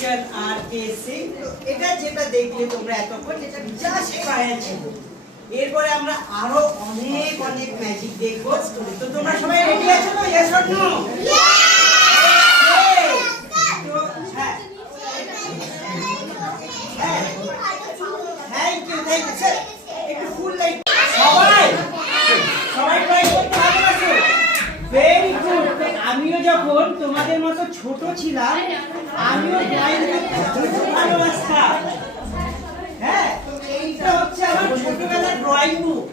Magician আর কেসে এটা যেটা দেখলে তোমরা এতক্ষণ যেটা জাস্ট ট্রায়াল ছিল। এরপরে আমরা আরো অনেক অনেক ম্যাজিক দেখবো। তো তোমরা সবাই রেডি আছো তো? Yes or no? Thank you sir. একটু ফুল লাইট সবাই সবাই ট্রাই করতে ভালোবাসো। Very good. আমিও যখন তোমাদের মতো ছোট ছিলাম আমিও ড্রয়িং করতে ভালোবাসতাম। হ্যাঁ, তো এইটা হচ্ছে আমার ছোটবেলার ড্রয়িং বুক।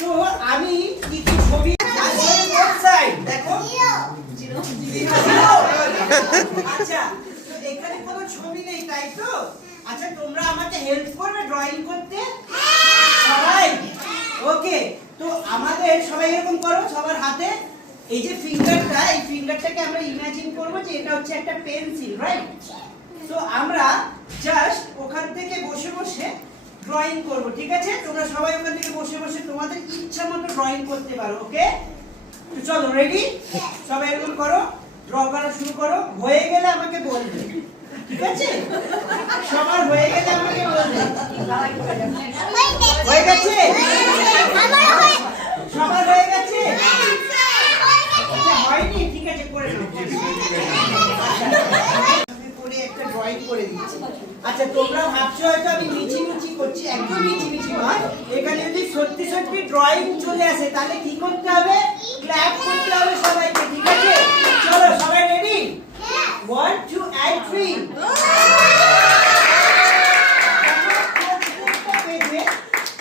তো আমি কি কি ছবি দেখো। আচ্ছা, তো এখানে কোনো ছবি নেই তাই তো? আচ্ছা, তোমরা আমাকে হেল্প করবে ড্রয়িং করতে সবাই? ওকে, তো আমাদের সবাই এরকম করো, সবার হাতে এই যে ফিঙ্গারটা, এই ফিঙ্গারটাকে আমরা ইমাজিন করব যে এটা হচ্ছে একটা পেন্সিল, রাইট? তো আমরা জাস্ট ওখান থেকে বসে বসে ড্রয়িং করব, ঠিক আছে? তোমরা সবাই ওখান থেকে বসে বসে তোমাদের ইচ্ছা মতো ড্রয়িং করতে পারো, ওকে? তো চলো, রেডি? সবাই এরকম করো, ড্র করা শুরু করো। হয়ে গেলে আমাকে বলবে, ঠিক আছে? সবার হয়ে গেলে আমাকে বলবে। হয়ে গেছে? সবার হয়ে গেছে? আচ্ছা, হয়নি? ঠিক আছে, করে নাও। আমি করে একটা ড্রয়িং করে দিচ্ছি। আচ্ছা, তোমরা ভাবছো হয়তো আমি মিছিমিছি করছি। একদম মিছিমিছি নয়। এখানে যদি সত্যি সত্যি ড্রয়িং চলে আসে তাহলে কি করতে হবে? ক্ল্যাপ করতে হবে সবাইকে, ঠিক আছে? চলো, সবাই রেডি? 1 2 and 3।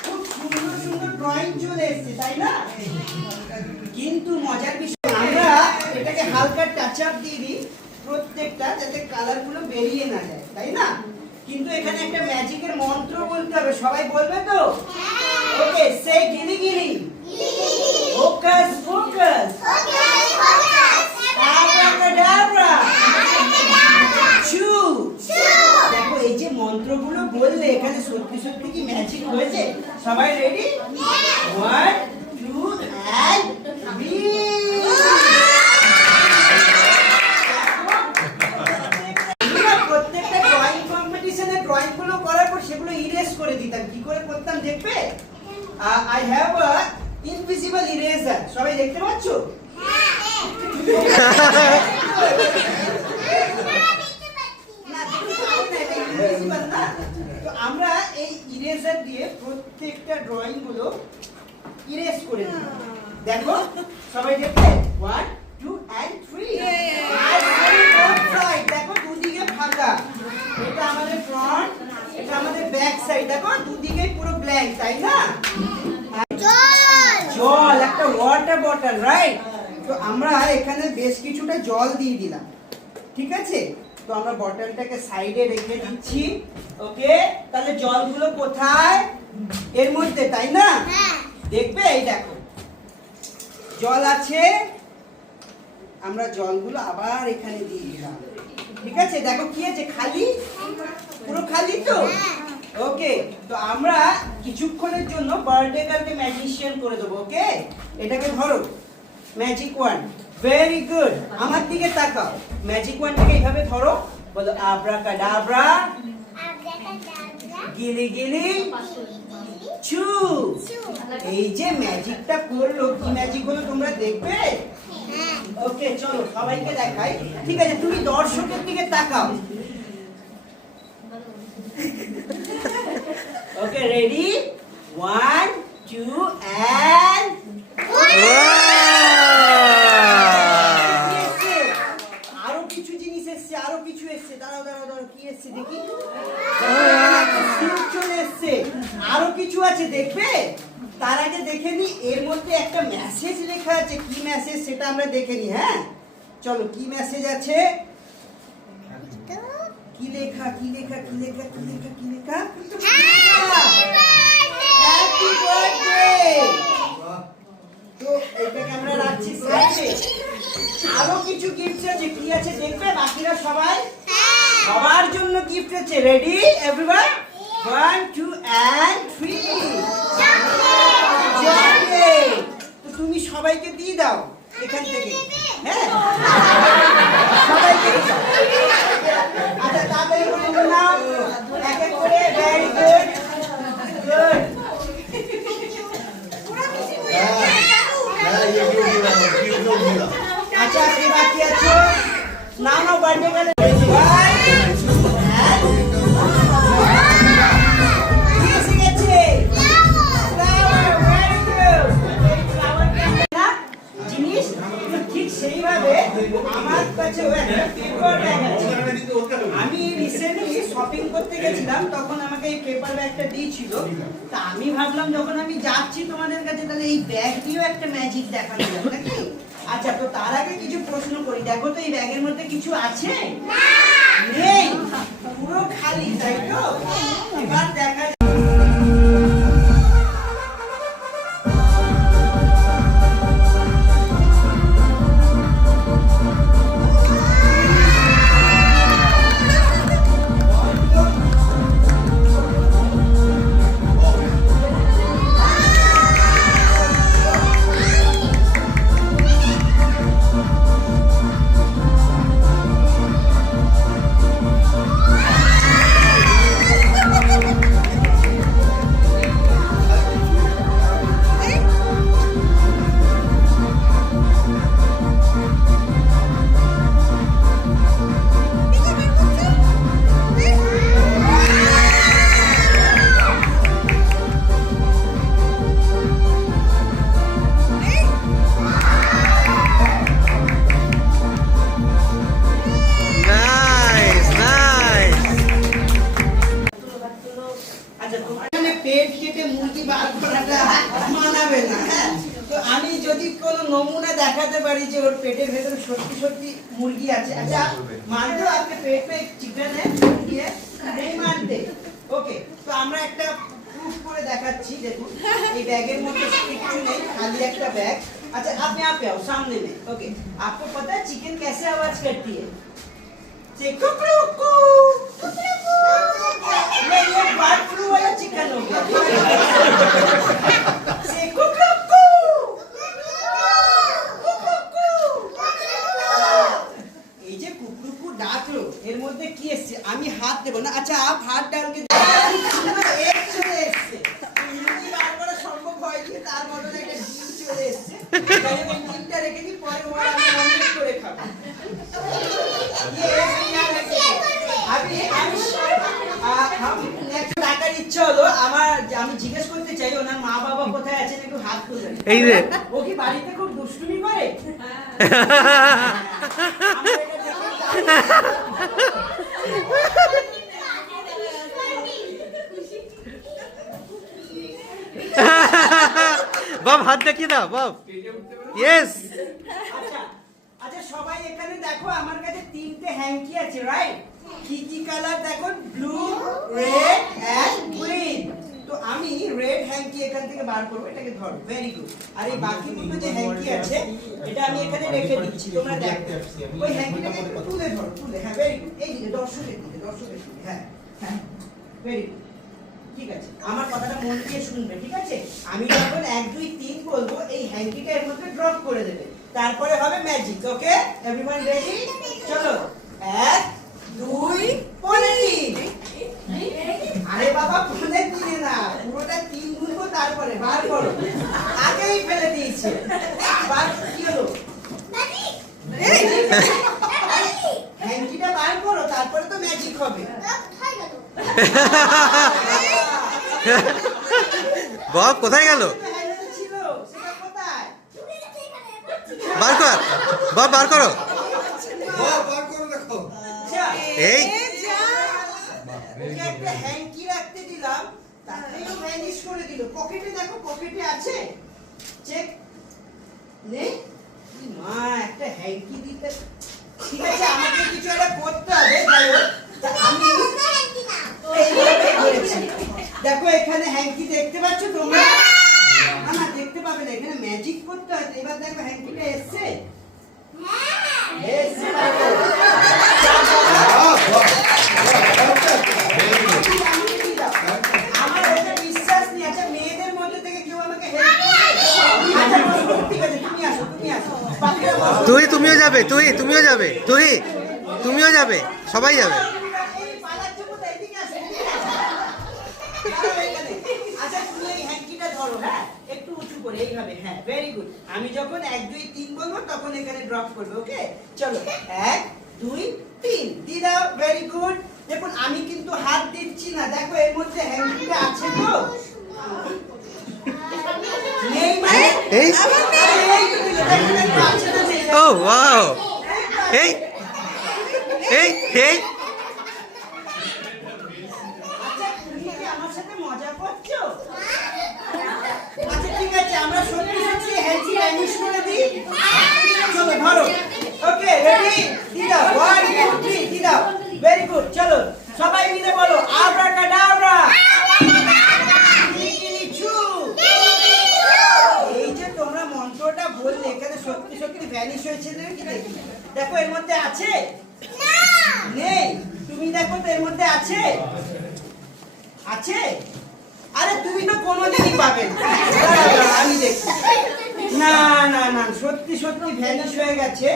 খুব সুন্দর সুন্দর ড্রয়িং চলে এসেছে, তাই না? কিন্তু মজার বিষয়, আমরা এটাকে হালকা টাচ আপ দিয়ে দিই প্রত্যেকটা, যাতে কালার গুলো বেরিয়ে না যায়, তাই না? কিন্তু এখানে একটা ম্যাজিকের মন্ত্র বলতে হবে। সবাই বলবে তো? ওকে, সে গিলি গিলি, ফোকাস ফোকাস, আব্রাকাডাব্রা, চু। দেখো, এই যে মন্ত্রগুলো বললে এখানে সত্যি সত্যি কি ম্যাজিক হয়েছে? সবাই রেডি? 1 2 and 3। প্রত্যেকটা ড্রয়িং কম্পিটিশনে ড্রয়িং গুলো করার পর সেগুলো ইরেজ করে দিতাম। কি করে করতাম দেখবে? I have a invisible eraser. সবাই দেখতে পাচ্ছ? তো আমরা এই ইরেজার দিয়ে প্রত্যেকটা ড্রয়িং গুলো ইরেজ করে দিই। দেখো, সবাই দেখবে? 1 2 and 3। দেখো, দুদিকে ফাঁকা। এটা আমাদের ফ্রন্ট, এটা আমাদের ব্যাক সাইড। দেখো, দুদিকে পুরো ব্ল্যাঙ্ক, তাই না? জল, একটা ওয়াটার বটল, রাইট? তো আমরা এখানে বেশ কিছুটা জল দিয়ে দিলাম, ঠিক আছে? তো আমরা বটলটাকে সাইডে রেখে দিচ্ছি, ওকে? তাহলে জলগুলো কোথায়? এর মধ্যে, তাই না? দেখবে, এই দেখো জল আছে। আমরা জলগুলো আবার এখানে দিয়ে দিলাম, ঠিক আছে? দেখো কি আছে, খালি, পুরো খালি তো। ওকে, তো আমরা কিছুক্ষণের জন্য বার্থডে গার্লকে ম্যাজিশিয়ান করে দেবো, ওকে? এটাকে ধরো, ম্যাজিক ওয়ান। ভেরি গুড, আমার দিকে তাকাও। ম্যাজিক ওয়ানটাকে এইভাবে ধরো, বলো আব্রাকাডাব্রা, গিলি গিলি, চু। এই যে ম্যাজিকটা করলো, কি ম্যাজিক হলো তোমরা দেখবে? ওকে, চলো সবাইকে দেখাই। ঠিক আছে, তুমি দর্শকের দিকে তাকাও। ওকে, রেডি? 1 2 and আরো কিছু জিনিস এসছে, আরো কিছু এসছে। দাঁড়াও দাঁড়াও দাঁড়াও, কি এসছে দেখি? চলে এসছে, আরো কিছু আছে, দেখবে? তার আগে দেখে নি এর মধ্যে একটা মেসেজ লেখা আছে। কি মেসেজ সেটা আমরা দেখে নি। হ্যাঁ, চলো, কি মেসেজ আছে? কি লেখা, কি লেখা, কি লেখা, কি লেখা, কি লেখা? Happy birthday. তো এটাকে আমরা রাখছি সাইডে। আরো কিছু গিফট আছে, কি আছে দেখবে? বাকিরা সবাই, সবার জন্য গিফট আছে। Ready everyone? 1 2 and 3। তো তুমি সবাইকে দিয়ে দাও এখান থেকে। হ্যাঁ, সবাইকে দাও। আচ্ছা, নাও এক এক করে ভেরি গুড গুড আচ্ছা আপনি বাকি আছো নাও নাও বার্থডে গেলে জিনিস ঠিক সেইভাবে আমার কাছে আমি রিসেন্টলি শপিং করতে গেছিলাম তখন আমাকে এই পেপার ব্যাগটা দিয়েছিল তা আমি ভাবলাম যখন আমি যাচ্ছি তোমাদের কাছে তাহলে এই ব্যাগ দিয়েও একটা ম্যাজিক দেখানো যাবে নাকি আচ্ছা তো তার আগে কিছু প্রশ্ন করি দেখো তো এই ব্যাগের মধ্যে কিছু আছে নেই পুরো খালি তাই তো এবার দেখা পেট কেটে মুরগি বার করাটা মানাবে না হ্যাঁ তো আমি যদি কোনো নমুনা দেখাতে পারি যে ওর পেটের ভেতরে সত্যি সত্যি মুরগি আছে আচ্ছা মানতে हो आपके पेट में चिकन है मुर्गी है नहीं मानते ओके तो আমরা একটা প্রুফ করে দেখাচ্ছি দেখুন এই ব্যাগের মধ্যে কিছু নেই খালি একটা ব্যাগ अच्छा आप यहाँ पे आओ सामने में ओके आपको पता है चिकन कैसे आवाज करती है से कुकड़ू ये बर्ड फ्लू वाला चिकन हो गया से कुकड़ू এই যে কুকড়ুকু ডাকলো এর মধ্যে কি এসেছে আমি হাত দেব না আচ্ছা আপ হাত ডাল के এক চলে এসেছে মুরগি বার করা সম্ভব হয় কি তার বদলে একটা ডিম চলে এসেছে তাই আমি ডিমটা রেখে দিই পরে ওরা আমি অমলেট করে খাবো টাকার ইচ্ছা হলো আমার আমি জিজ্ঞেস করতে চাই ওনার মা বাবা কোথায় আছেন একটু হাত তুলে এই যে ও কি বাড়িতে খুব দুষ্টুমি করে বাপ হাত দেখিয়ে দাও বাপ ইয়েস আচ্ছা আচ্ছা সবাই এখানে দেখো আমার কাছে তিনটে হ্যাঙ্কি আছে রাইট কি কি কালার দেখো ব্লু রেড এন্ড গ্রিন তো আমি রেড হ্যাঙ্কি এখান থেকে বার করব এটাকে ধরো ভেরি গুড আর এই বাকি দুটো যে হ্যাঙ্কি আছে এটা আমি এখানে রেখে দিচ্ছি তোমরা দেখো ওই হ্যাঙ্কিটাকে একটু তুলে ধরো তুলে হ্যাঁ ভেরি গুড এই দিকে দর্শকের দিকে হ্যাঁ হ্যাঁ ভেরি গুড ঠিক আছে আমার কথাটা মন দিয়ে শুনবে ঠিক আছে আমি যখন 1 2 3 বলবো এই হ্যাঙ্কিটা এর মধ্যে ড্রপ করে দেবে তারপরে হবে ম্যাজিক ওকে एवरीवन রেডি চলো 1 2 3 আরে বাবা ফোনে দিলে না পুরোটা 3 গুনবো তারপরে বার করো আগেই ফেলে দিয়েছে বার কি হলো হ্যাঙ্কিটা বার করো তারপরে তো ম্যাজিক হবে বাপ কোথায় গেল বার কর বাপ বার করো এই একটা হ্যাঙ্কি রাখতে দিলাম তাতেও ভ্যানিশ করে দিল পকেটে দেখো পকেটে আছে চেক নেই মা একটা হ্যাঙ্কি দিতে ঠিক আছে আমাকে কিছু একটা করতে হবে যাই হোক আমি এইভাবে করেছি দেখো এখানে হ্যাঙ্কি দেখতে পাচ্ছ তোমরা না না দেখতে পাবে না এখানে ম্যাজিক করতে হয় এবার দেখো হ্যাঙ্কিটা এসছে এসছে আমার এটা বিশ্বাস নেই আচ্ছা মেয়েদের মধ্যে থেকে কেউ আমাকে হেল্প করবে আচ্ছা ঠিক আছে তুমি আসো তুমিও যাবে তুমিও যাবে সবাই যাবে দাঁড়াও এখানে। আচ্ছা তুমি এই হ্যাঙ্কিটা ধরো, হ্যাঁ একটু উঁচু করে এইভাবে, হ্যাঁ ভেরি গুড। আমি যখন 1 2 3 বলবো তখন এখানে ড্রপ করবে, ওকে? চলো 1 2 3 দিয়ে দাও, ভেরি গুড। দেখুন আমি কিন্তু হাত দিচ্ছি না, দেখো এর মধ্যে হ্যাঙ্কিটা আছে তো? নেই মানে? এই আরে এই তো দিলে, দেখো দেখো আছে তো নেই? ও ওয়াও এই এই এই আচ্ছা তুমি কি আমার সাথে মজা করছো? আচ্ছা ঠিক আছে, আমরা সত্যি সত্যি হ্যান্ডি ভ্যানিশ করে দিই। চলো ধরো, ওকে রেডি, দি দাও 1 2 3 দি দাও, ভেরি গুড। চলো সবাই মিলে বলো আব্রাকাডাব্রা। এই যে তোমরা মন্ত্রটা বললে এখানে সত্যি সত্যি ভ্যানিশ হয়েছে নাকি দেখি? দেখো এর মধ্যে আছে? নেই। তুমি দেখো তো এর মধ্যে আছে? আছে? আরে তুমি তো কোনোদিনই পাবে না। আমি দেখি। না না না, সত্যি সত্যি ভ্যানিশ হয়ে গেছে।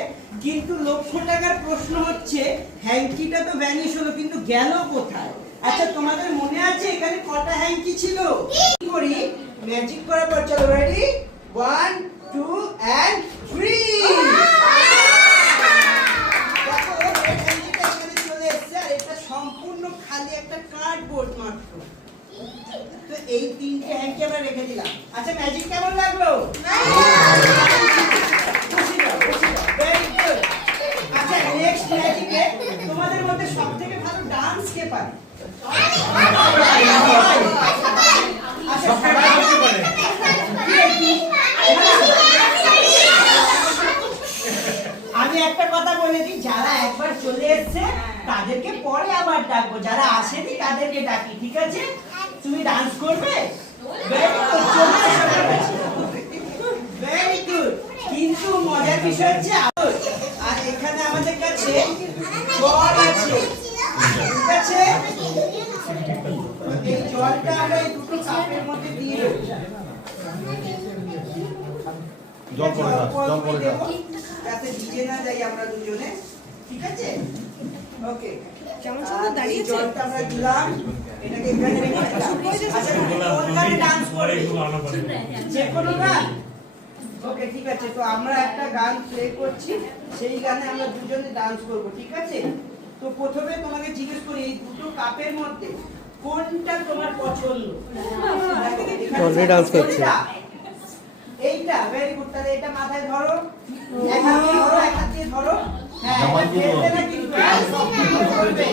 কিন্তু লক্ষ টাকার প্রশ্ন হচ্ছে হ্যাঙ্কিটা তো ভ্যানিশ হলো, কিন্তু গেল কোথায়? আচ্ছা তোমাদের মনে আছে এখানে কটা হ্যাঙ্কি ছিল? কি করি ম্যাজিক করার পর, চলো রেডি 1 2 and 3। দেখো এই হ্যাঙ্কিটা এখানে চলে এসেছে, আর এটা সম্পূর্ণ খালি একটা কার্ডবোর্ড মাত্র। তো এই 3টে হ্যাঙ্কি আমরা রেখে দিলাম। আচ্ছা ম্যাজিক কেমন লাগলো? খুশি দাও, খুশি দাও, ভেরি গুড। আচ্ছা নেক্সট ম্যাজিকে তোমাদের মধ্যে সবথেকে ভালো ডান্স কে পারে? আচ্ছা সবাই করতে পারে। আমি একটা কথা বলে দিই, যারা একবার চলে এসেছে তাদেরকে পরে আবার ডাকবো, যারা আসেনি তাদেরকে ডাকি, ঠিক আছে? তুমি ডান্স করবে? ভেরি গুড, চলে এসো আমার কাছে। Very good. কিন্তু মজার বিষয় হচ্ছে আর এখানে আমাদের কাছে জল আছে, ঠিক আছে? এই জলটা আমরা এই দুটো কাপের মধ্যে দিয়ে দেবো। জল পড়ে না, জল পড়ে না। যাতে ভিজে না যাই আমরা দুজনে, ঠিক আছে? ওকে কেমন সুন্দর দাঁড়িয়েছে। জলটা আমরা দিলাম, এটাকে এখানে রেখে দিলাম। আচ্ছা তুমি কোন গানে ডান্স করবে? যে কোনো গান? ওকে ঠিক আছে, তো আমরা একটা গান প্লে করছি, সেই গানে আমরা দুজনে ডান্স করব, ঠিক আছে? তো প্রথমে তোমাকে জিজ্ঞেস করি এই দুটো কাপের মধ্যে কোনটা তোমার পছন্দ? অলরেডি ডান্স করছে। এইটা, ভেরি গুড। তাহলে এটা মাথায় ধরো, এক হাত দিয়ে ধরো, এক হাত দিয়ে ধরো। হ্যাঁ, এটা ফেলবে না কিন্তু, হ্যাঁ, শক্ত করে ধরবে।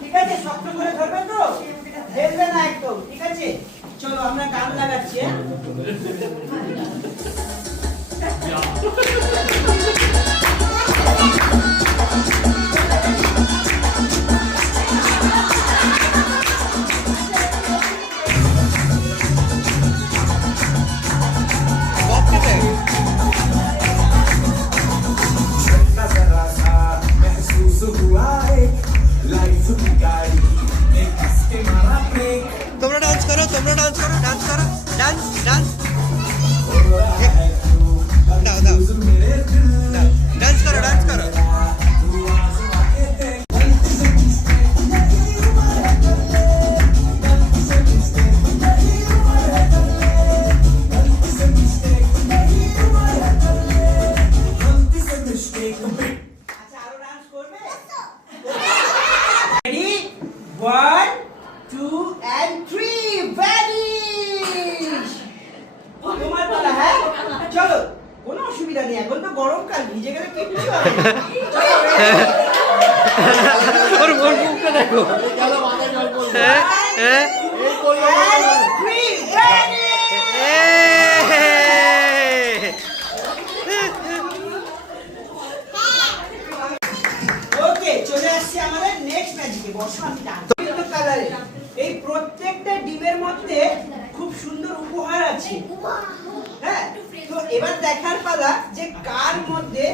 ঠিক আছে, শক্ত করে ধরবে তো? ফেলবে না একদম, ঠিক আছে? চলো আমরা গান লাগাচ্ছি, হ্যাঁ? তোমরা ডান্স করো, তোমরা ডান্স করো, ডান্স করো, ডান্স ডান্স দাও দাও ডান্স করো, ডান্স করো। আচ্ছা আরো ডান্স করবে? Ready 1 2 and 3 vanish. তোমার পালা, হ্যাঁ? চলো, কোনো অসুবিধা নেই, এখন তো গরমকাল, ভিজে গেলে কিচ্ছু হবে না। চলো, ওর ওর মুখটা দেখো। হ্যাঁ হ্যাঁ ওকে, চলে আসছি আমাদের নেক্সট ম্যাজিকে। বসো, আমি ডাকবো কালারে। এই প্রত্যেকটা ডিমের মধ্যে খুব সুন্দর উপহার আছে, হ্যাঁ? তো এবার দেখার পালা যে কার মধ্যে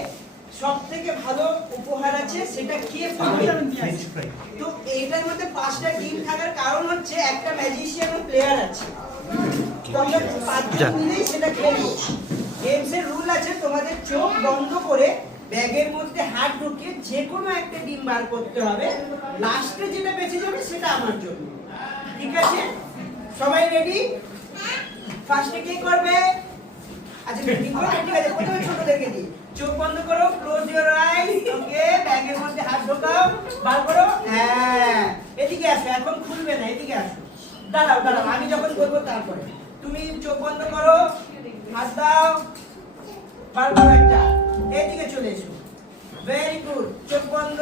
সবথেকে ভালো উপহার আছে, সেটা কে পাবে। তো এইটার মধ্যে 5টা ডিম থাকার কারণ হচ্ছে একটা ম্যাজিশিয়ান ও প্লেয়ার আছে। তো আমরা 5 জন মিলেই সেটা খেলবো। গেমসের রুল আছে, তোমাদের চোখ বন্ধ করে ব্যাগের মধ্যে হাত ঢুকিয়ে যে কোনো একটা ডিম বার করতে হবে, লাস্টে যেটা বেঁচে যাবে সেটা আমার জন্য। ঠিক আছে, সবাই রেডি? ফার্স্টে কে করবে? আচ্ছা ঠিক আছে, প্রথমে ছোটদেরকে দিই। চোখ বন্ধ করো, ক্লোজ ইওর আইজ। ওকে, ব্যাগের মধ্যে হাত ঢোকাও, বার করো। হ্যাঁ, এদিকে আসো, এখন খুলবে না, এদিকে আসো। দাঁড়াও দাঁড়াও, আমি যখন বলবো তারপরে তুমি চোখ বন্ধ করো, হাত দাও, বার করো একটা। এদিকে চলে এসো। ভেরি গুড, চোখ বন্ধ,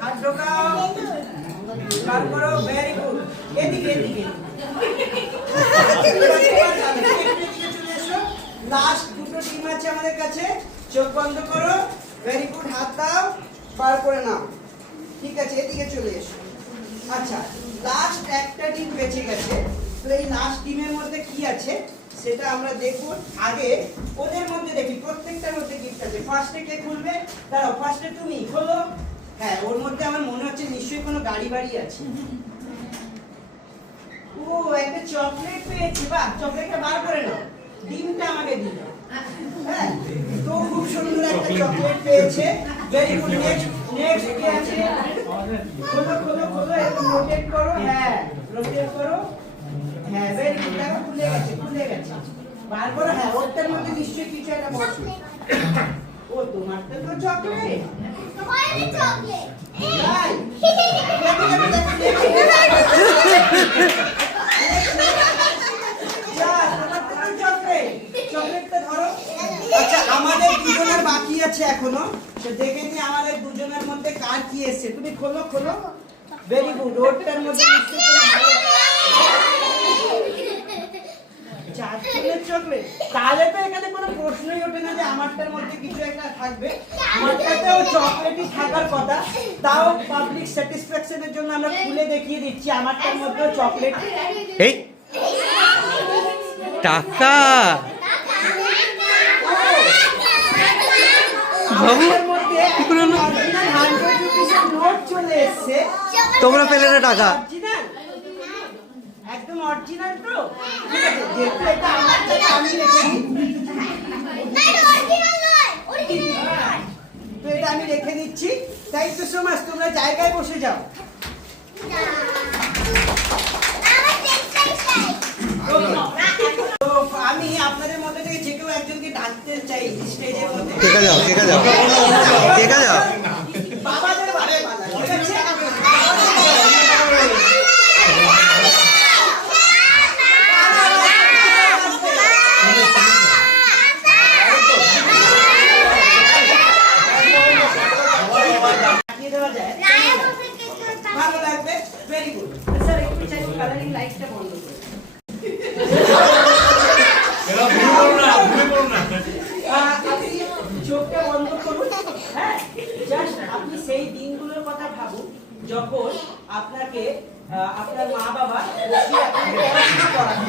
হাত ঢোকাও, বার করো। ভেরি গুড, এদিকে এদিকে এদিকে চলে এসো। লাস্ট দুটো টিম আছে আমাদের কাছে, চোখ বন্ধ করো। ভেরি গুড, হাত দাও, বার করে নাও। ঠিক আছে, এদিকে চলে এসো। আচ্ছা, লাস্ট একটা টিম বেঁচে গেছে। তো এই লাস্ট টিমের মধ্যে কি আছে সেটা আমরা দেখব। আগে ওদের মধ্যে দেখি প্রত্যেকটার মধ্যে গিফট আছে। ফার্স্টে কে খুলবে? দাঁড়াও, ফার্স্টে তুমি খোলো। হ্যাঁ, ওর মধ্যে আমার মনে হচ্ছে নিশ্চয়ই কোনো গাড়ি বাড়ি আছে। ও, একটা চকলেট পেয়েছি। বাহ, চকলেটটা বার করে নাও। ডিমটা আমাকে দিন। হ্যাঁ, তো খুব সুন্দর একটা চকলেট পেয়েছে। Very good. নেক্সট কি আছে? খোলো খোলো খোলো, একটু রোটেট করো। হ্যাঁ, রোটেট করো। হ্যাঁ, ভেরি গুড। দেখো খুলে গেছে, খুলে গেছে। বার করো। হ্যাঁ, ওটার মধ্যে নিশ্চয়ই কিছু একটা বসে। ও, তোমারটা তো চকলেট। তোমারই চকলেট। তাই? আচ্ছা, আমাদের দুজনের বাকি আছে এখনো। তো দেখে নি আমাদের দুজনের মধ্যে কার কি এসেছে। তুমি খোলো খোলো। Very good. ওটার মধ্যে চারজনের চকলেট। তাহলে তো এখানে কোনো প্রশ্নই ওঠে না যে আমারটার মধ্যে কিছু একটা থাকবে। আমারটাতেও চকলেটই থাকার কথা। তাও পাবলিক স্যাটিসফ্যাকশনের জন্য আমরা খুলে দেখিয়ে দিচ্ছি আমারটার মধ্যেও চকলেট। এই টাকা বাবু, কি করে হলো? তোমরা পেলে না টাকা? একদম অরিজিনাল তো? ঠিক আছে, যেহেতু এটা আমার থেকে আমি রেখে দিই। তো এটা আমি রেখে দিচ্ছি। Thank you so much. তোমরা জায়গায় বসে যাও। তো আমি আপনাদের মধ্যে থেকে যে কেউ একজনকে ডাকতে চাই স্টেজের মধ্যে। কেকা যাও, কেকা যাও, কেকা যাও। বাবাদের বারে বাবা, ঠিক আছে? দেওয়া যায়, ভালো লাগবে। ভেরি গুড স্যার, একটু চাই কালারিং লাইটটা বন্ধ করুন। আপনি চোখটা বন্ধ করুন। হ্যাঁ, জাস্ট আপনি সেই দিনগুলোর কথা ভাবুন যখন আপনাকে আপনার মা বাবা বসিয়ে আপনাকে পড়াশোনা করাতো।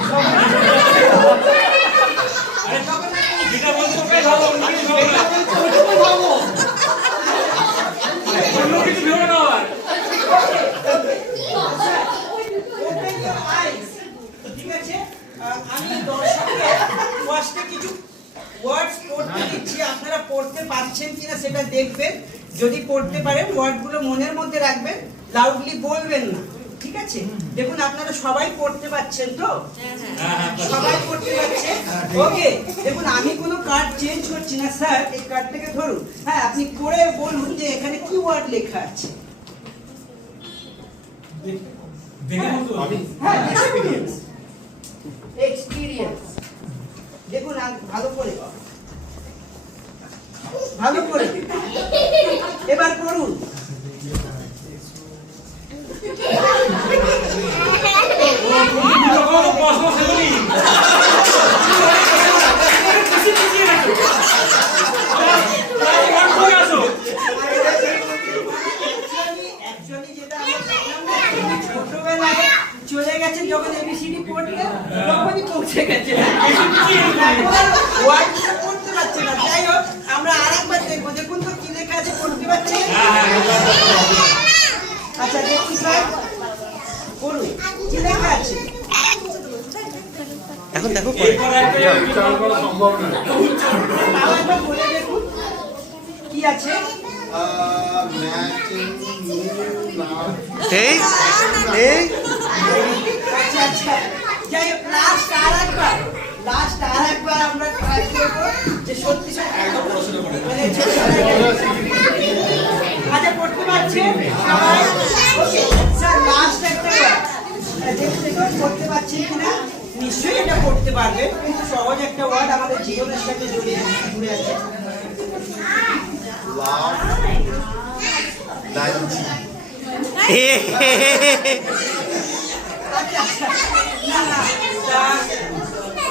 ঠিক আছে, আমি দর্শককে ফার্স্টে কিছু ওয়ার্ডস পড়তে দিচ্ছি। আপনারা পড়তে পারছেন কিনা সেটা দেখবেন। যদি পড়তে পারেন ওয়ার্ডগুলো মনের মধ্যে রাখবেন, লাউডলি বলবেন না। ঠিক আছে, দেখুন আপনারা সবাই পড়তে পারছেন তো? সবাই পড়তে পারছে? ওকে, দেখুন আমি কোনো কার্ড চেঞ্জ করছি না স্যার। এই কার্ডটাকে ধরুন। হ্যাঁ, আপনি পড়ে বলুন যে এখানে কি ওয়ার্ড লেখা আছে। হ্যাঁ, এক্সপিরিয়েন্স। এক্সপিরিয়েন্স দেখুন ভালো করে, ভালো করে এবার করুন। ছোটবেলায় চলে গেছে যখন এবিসিডি পড়তে, তখনই পৌঁছে গেছে, ওয়ার্ডটা পড়তে পারছে না। যাই হোক, আমরা আরেকবার দেখবো। দেখুন তো কি লেখা আছে, পড়তে পারছে? আচ্ছা দেখুন স্যার, পড়ুন কি লেখা আছে। এখন দেখো সম্ভব না। একবার বলে দেখুন কি আছে। এই এই আচ্ছা যাই হোক লাস্ট আর একবার আমরা ট্রাই করবো যে সত্যি মানে আচ্ছা পড়তে পারছেন সবাই ওকে স্যার লাস্ট একটা দেখুন পড়তে পারছেন কিনা নিশ্চয়ই এটা পড়তে পারবেন কিন্তু সহজ একটা ওয়ার্ড আমাদের জীবনের সাথে জড়িয়ে জুড়ে আছে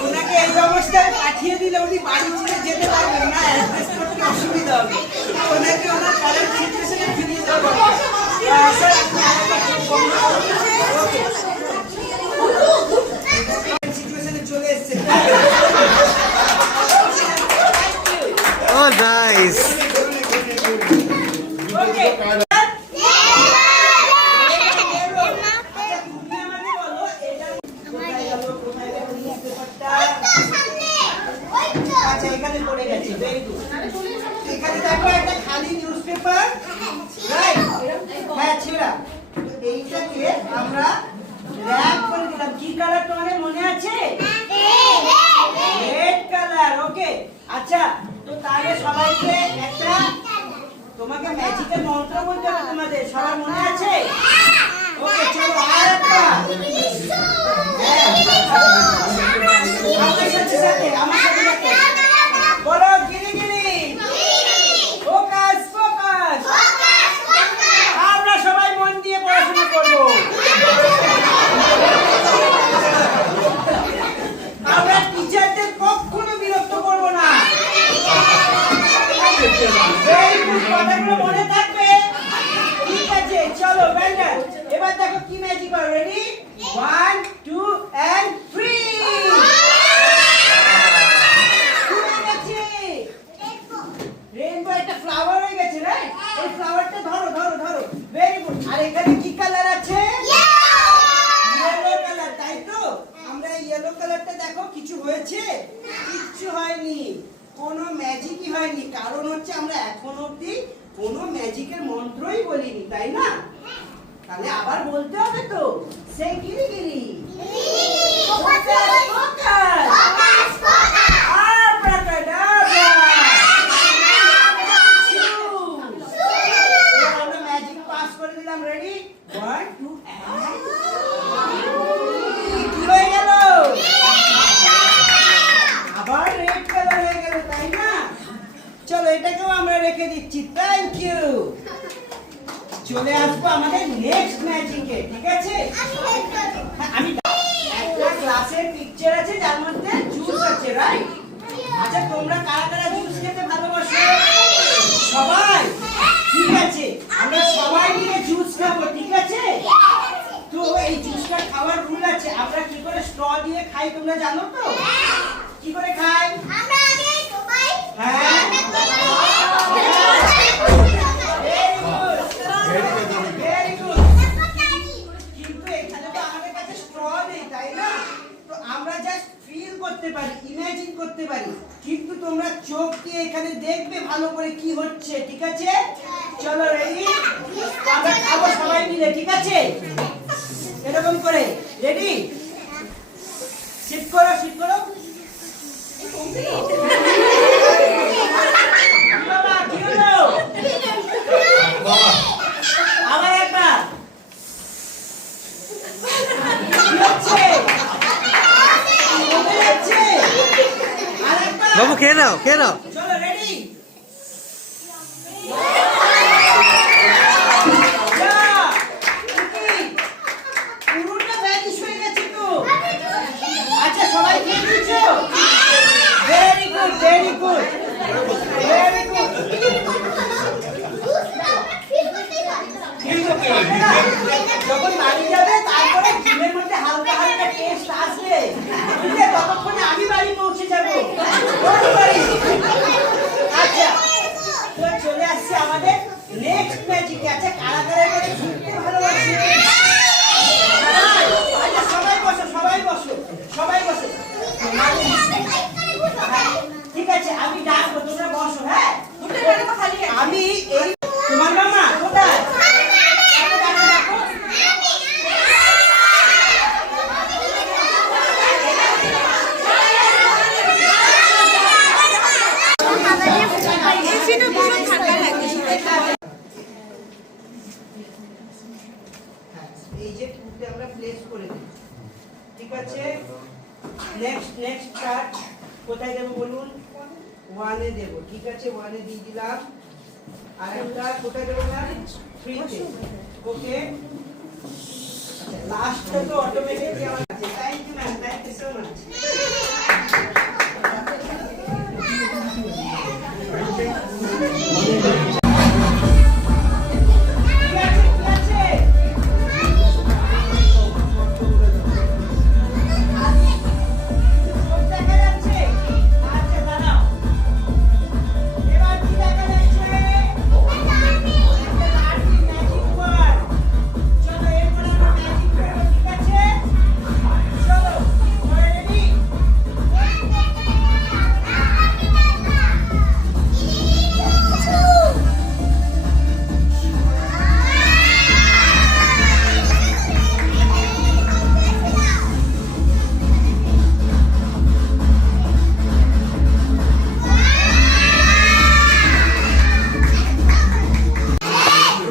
ওনাকে এই অবস্থায় পাঠিয়ে দিলে উনি বাড়ি ছেড়ে যেতে পারবেন না অ্যাড্রেস করতে অসুবিধা হবে ওনাকে ওনার কারেন্ট সিচুয়েশনে ফিরিয়ে দেবো স্যার আপনি আরেকবার ওকে সিচুয়েশনে চলে এসেছেন Oh, nice. ওকে আচ্ছা এখানে পড়ে গেছে ভেরি গুড এখানে দেখো একটা খালি নিউজপেপার রাইট হ্যাঁ ছিড়া এইটাকে আমরা র‍্যাপ করে দিলাম কি কালার তোমাদের মনে আছে রেড কালার ওকে আচ্ছা তো তাহলে সবাইকে একটা তোমাকে ম্যাজিকের মন্ত্র বলতে হবে তোমাদের সবার মনে আছে ওকে চলো আরেকটা আমার সাথে বলো গিরি গিরি ফোকাস ফোকাস আমরা সবাই মন দিয়ে পড়াশোনা করব আমরা টিচারদের কখনো বিরক্ত করব না এই কথাগুলো মনে থাকবে ঠিক আছে চলো ব্যান্ডার এবার দেখো কি ম্যাজিক করো রেডি 1 2 and 3 রেইনবো একটা ফ্লাওয়ার হয়ে গেছে রাইট এই ফ্লাওয়ারটা ধরো ধরো ধরো ভেরি গুড আর এখানে কি কালার আছে ইয়েলো কালার তাই তো আমরা ইয়েলো কালারটা দেখো কিছু হয়েছে কিচ্ছু হয়নি কোনো ম্যাজিকই হয়নি কারণ হচ্ছে আমরা এখন অবধি কোনো ম্যাজিকের মন্ত্রই বলিনি তাই না তাহলে আবার বলতে হবে তো সে গিরি গিরি ফোকাস ফোকাস আব্রাকাডাব্রা আমরা ম্যাজিক পাস করে দিলাম রেডি 1 2 কি হয়ে গেল আবার রেড কালার হয়ে গেল তাই না চলো এটাকেও আমরা রেখে দিচ্ছি থ্যাংক ইউ চলে আসবো আমাদের নেক্সট ম্যাজিকে ঠিক আছে আমি একটা গ্লাসের পিকচার আছে যার মধ্যে জুস আছে রাইট আচ্ছা তোমরা কারা কারা জুস খেতে ভালোবাসো সবাই ঠিক আছে আমরা সবাই মিলে জুস খাবো ঠিক আছে তো এই জুসটা খাওয়ার রুল আছে আমরা কি করে স্ট্র দিয়ে খাই তোমরা জানো তো কি করে খাই আমরা আগে সবাই হ্যাঁ কিন্তু এখানে তো আমাদের কাছে স্ট্র নেই তাই না তো আমরা জাস্ট ফিল করতে পারি ইমাজিন করতে পারি কিন্তু তোমরা চোখ দিয়ে এখানে দেখবে ভালো করে কি হচ্ছে ঠিক আছে চলো রেডি আমরা খাবো সবাই মিলে ঠিক আছে এরকম করে রেডি শিফট করো বাবা কি হলো আবার একবার বাবু খেয়ে নাও চলো রেডি পুরোটা ভ্যানিশ হয়ে গেছে তো আচ্ছা সবাই খেয়ে নিয়েছো ভেরি গুড যখন বাড়ি যাবে তারপরে জিমের মধ্যে হালকা হালকা টেস্ট আসবে বুঝলে ততক্ষণে আমি বাড়ি পৌঁছে যাবো আচ্ছা তো চলে আসছে আমাদের নেক্সট ম্যাজিকে আছে কারা কারা করে ঘুরতে ভালোবাসে আচ্ছা সবাই বসো ঠিক আছে আমি ডাকবো তোমরা বসো হ্যাঁ আমি এই তোমার মামা কোথায় ডাকো এই যে 2 তে আমরা প্লেস করে দিই, ঠিক আছে। নেক্সট কাট কোথায় দেব বলুন? 1 এ দেব, ঠিক আছে। 1 এ দিয়ে দিলাম। আর একটা কোথায় দেব না? 3 তে, ওকে। আচ্ছা, লাস্টটা তো অটোমেটিক আমার আছে। Thank you ma'am, thank you so much.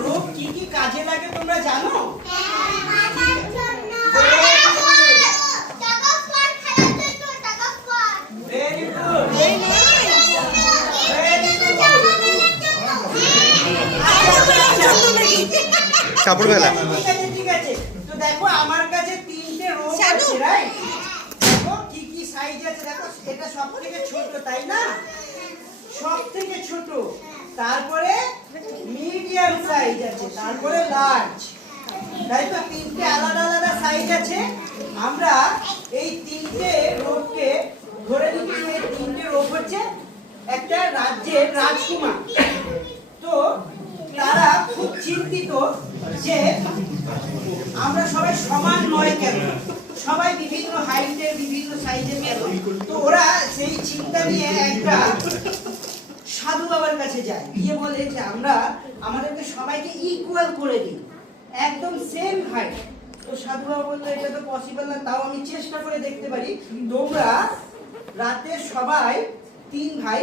Rope কি কি কাজে লাগে তোমরা জানো? ভেরি গুড, ভেরি কাপড় মেলা ঠিক আছে। তো দেখো আমার কাছে 3টে রোপ আছে, রাইট? দেখো কি কি সাইজ আছে, দেখো এটা সবথেকে ছোট, তাই না? সবথেকে ছোট, তারপরে মিডিয়াম সাইজ আছে, তারপরে লার্জ, তাই তো? 3টে আলাদা আলাদা সাইজ আছে। আমরা এই 3টে রোপকে ধরে নিচ্ছি, এই 3টে রোপ হচ্ছে একটা রাজ্যের রাজকুমার। তো তারা খুব চিন্তিত যে আমরা সবাই সমান নয় কেন, সবাই বিভিন্ন হাইটের বিভিন্ন সাইজের কেন। তো ওরা সেই চিন্তা নিয়ে একটা সাধু বাবার কাছে যায়, গিয়ে বলে যে আমরা আমাদেরকে সবাইকে ইকুয়াল করে দিই, একদম সেম হাইট। তো সাধু বাবা বললো এটা তো পসিবল না, তাও আমি চেষ্টা করে দেখতে পারি। তোমরা রাতে সবাই 3 ভাই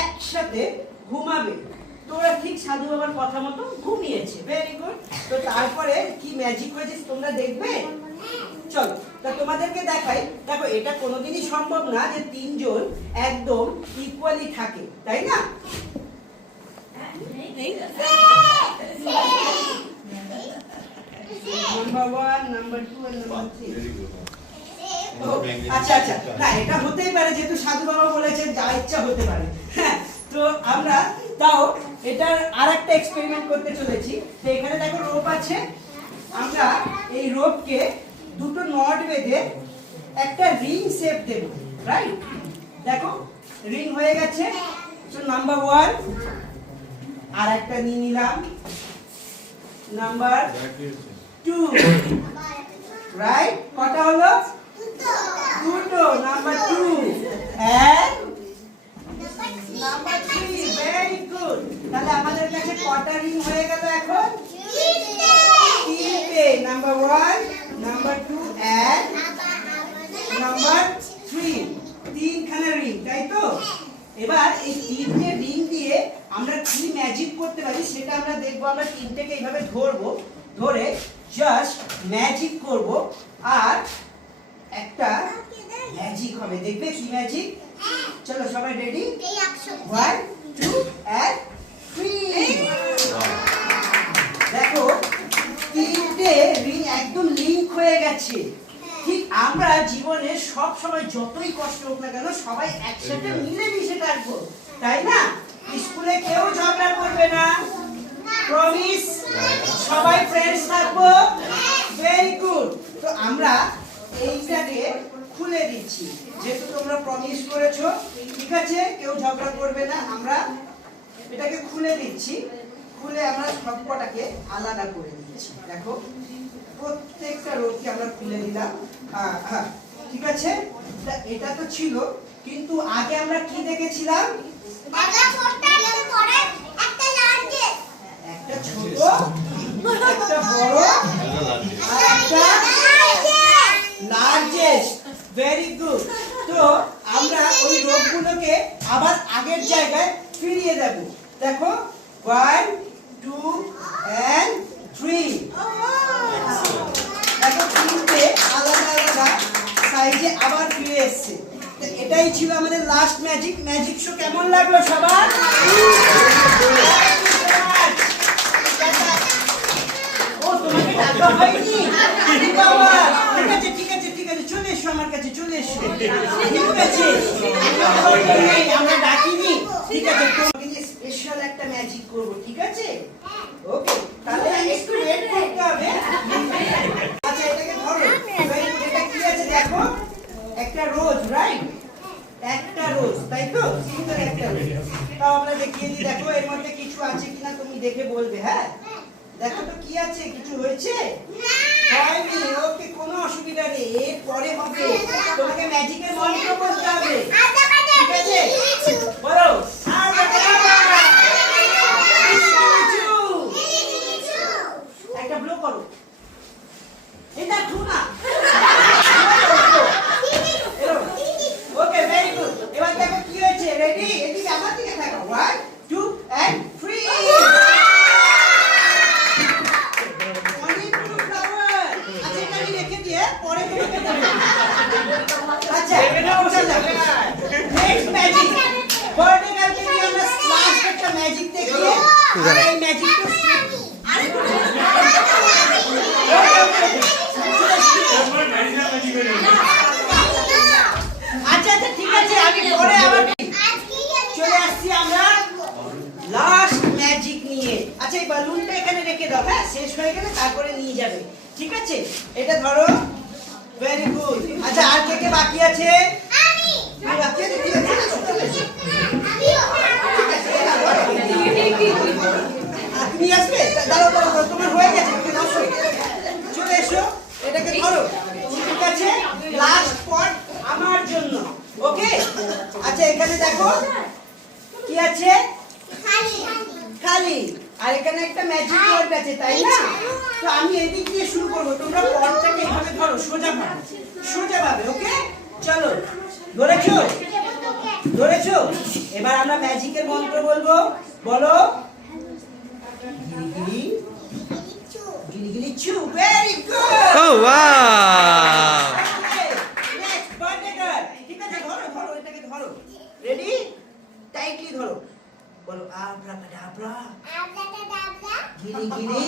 একসাথে ঘুমাবে। তো ওরা ঠিক সাধু বাবার কথা মতো ঘুমিয়েছে। Very good. তো তারপরে কি ম্যাজিক হয়েছে তোমরা দেখবে। চলো তা তোমাদেরকে দেখাই। দেখো এটা কোনোদিনই সম্ভব না যে 3 জন একদম ইকুয়ালি থাকে, তাই না? নাম্বার 1, নাম্বার 2 আর নাম্বার 3। আচ্ছা আচ্ছা, না এটা হতেই পারে, যেহেতু সাধু বাবা বলেছেন যা ইচ্ছা হতে পারে। হ্যাঁ, তো আমরা তাও এটার আরেকটা এক্সপেরিমেন্ট করতে চলেছি। তো এখানে দেখো রোপ আছে, আমরা এই রোপকে দুটো নট বেঁধে একটা রিং শেপ দেব, রাইট? দেখো রিং হয়ে গেছে। তো নাম্বার 1 আর একটা নিয়ে নিলাম, নাম্বার 2, রাইট? কটা হলো? দুটো, number 2 and number 3। Very good. তাহলে আমাদের কাছে কটা রিং হয়ে গেল এখন? 3টে। Number 1, number 2 and number 3। 3খানা রিং, তাই তো? এবার এই 3টে রিং দিয়ে আমরা কি ম্যাজিক করতে পারি সেটা আমরা দেখবো। আমরা 3টেকে এইভাবে ধরবো, ধরে জাস্ট ম্যাজিক করব, আর একটা ম্যাজিক হবে। দেখবে কি ম্যাজিক? চলো সবাই রেডি? 1, 2 and 3। দেখো 3টে রিং একদম লিংক হয়ে গেছে। ঠিক আমরা জীবনে সব সময় যতই কষ্ট হোক না কেন সবাই একসাথে মিলেমিশে থাকবো, তাই না? স্কুলে কেউ ঝগড়া করবে না, প্রমিস? সবাই ফ্রেন্ডস থাকবো। Very good. তো আমরা এইটাকে খুলে দিচ্ছি, যেহেতু তোমরা প্রমিস করেছো, ঠিক আছে? কেউ ঝগড়া করবে না। আমরা এটাকে খুলে দিচ্ছি, খুলে আমরা সবকটাকে আলাদা করে দিচ্ছি। দেখো প্রত্যেকটা রোডকে আমরা খুলে দিলাম। হ্যাঁ, ঠিক আছে। এটা তো ছিল, কিন্তু আগে আমরা কি দেখেছিলাম? একটা ছোট, একটা বড়, আর একটা লার্জেস্ট। Very good. তো আমরা ওই রোপগুলোকে আবার আগের জায়গায় ফিরিয়ে দেব। দেখো 1, 2 and 3। এই যে আবার ফিরে এসেছে। তো এটাই ছিল আমাদের লাস্ট ম্যাজিক শো। কেমন লাগলো সবার? ও তোমাকে ডাকা হয়নি? আরে বাবা, ঠিক আছে চলে এসো আমার কাছে, চলে এসো। ঠিক আছে, আমরা ডাকিনি। ঠিক আছে, তোমাকে যে স্পেশাল একটা ম্যাজিক করব, ঠিক আছে? ওকে, তাহলে একটু ওয়েট করতে হবে। আচ্ছা, এটাকে ধরো। এটা কি আছে দেখো? একটা রোজ, রাইট? একটা রোজ, তাই তো? সুন্দর একটা রোজ। তাও আমরা দেখিয়ে দিই, দেখো এর মধ্যে কিছু আছে কিনা তুমি দেখে বলবে, হ্যাঁ? দেখো তো কি আছে, কিছু হয়েছে? হয়নি, ওকে, কোনো অসুবিধা নেই, এর পরে হবে। তোমাকে ম্যাজিকের মন্ত্র বলতে হবে, ঠিক আছে? বলো, একটা ব্লো করো। এটা টু না। ওকে, ভেরি গুড। এবার দেখো কি হয়েছে, রেডি? এদিকে আমার দিকে থাকো। 1 2 and 3। অনেকগুলো ফ্লাওয়ার। আচ্ছা, এটা আমি রেখে দিয়ে পরে তোমাকে দেবো। আচ্ছা, নেক্সট ম্যাজিক। বার্থডে গার্লকে নিয়ে আমরা লাস্ট একটা ম্যাজিক দেখিয়ে আর এই ম্যাজিকটা আচ্ছা, ঠিক আছে, আমি পরে আবার চলে আসছি আমরা লাস্ট ম্যাজিক নিয়ে। আচ্ছা, এই বালুনটা এখানে রেখে দাও, হ্যাঁ? শেষ হয়ে গেলে তারপরে নিয়ে যাবে, ঠিক আছে? এটা ধরো, ভেরি গুড। আচ্ছা, আর কে কে বাকি আছে? তুমি বাকি আছে, ঠিক আছে? তুমি আসবে? দাঁড়াও, তোমার হয়ে গেছে, তুমি আসো, চলে এসো, এটাকে ধরো, ঠিক আছে? লাস্ট পট আমার জন্য, ওকে? আচ্ছা, এখানে দেখো কি আছে, খালি। আর এখানে একটা ম্যাজিক ওয়ার্ড আছে, তাই না? তো আমি এদিক দিয়ে শুরু করব, তোমরা পটটাকে এইভাবে ধরো, সোজাভাবে, ওকে? চলো, ধরেছো? এবার আমরা ম্যাজিকের মন্ত্র বলবো, বলো। গিলি চু, ভেরি গুড। ও ওয়াও! নেক্সট বার্থডে গার্ল, ঠিক আছে? ধরো, এটাকে ধরো, রেডি? টাইটলি ধরো, বলো আব্রাকাডাব্রা, গিলি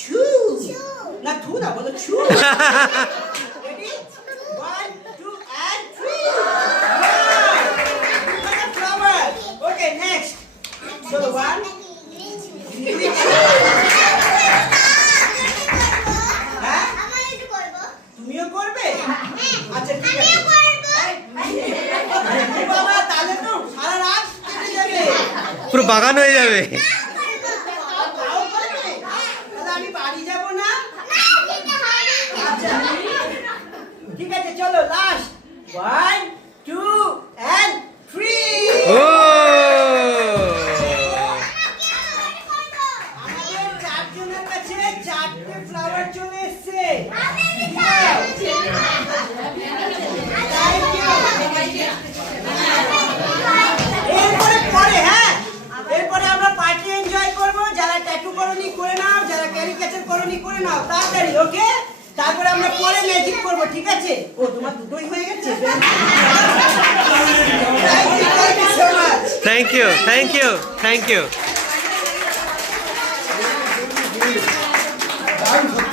চু। না, থু না, বলো চু। Ready? 1 2 and 3। Flower. Okay, next. চলো, 1 হ্যাঁ, তুমিও করবে? আচ্ছা, ঠিক আছে। বাবা, তাহলে তো সারা রাত কেটে যাবে। পুরো বাগান হয়ে যাবে। তাও করবে? তাহলে আমি বাড়ি যাব না? আচ্ছা, ঠিক আছে, চলো, লাস্ট। 1 2 and 3। ও! আমাদের চারজনের কাছে 4টে ফ্লাওয়ার চলে এসেছে। এরপরে আমরা পার্টি এনজয় করব। যারা ট্যাটু করনি করে নাও, যারা ক্যারিকেচার করনি করে নাও, তাড়াতাড়ি, ওকে? তারপরে আমরা পরে ম্যাজিক করব, ঠিক আছে? ও, তোমার দুটোই হয়ে গেছে। Thank you. দারুণ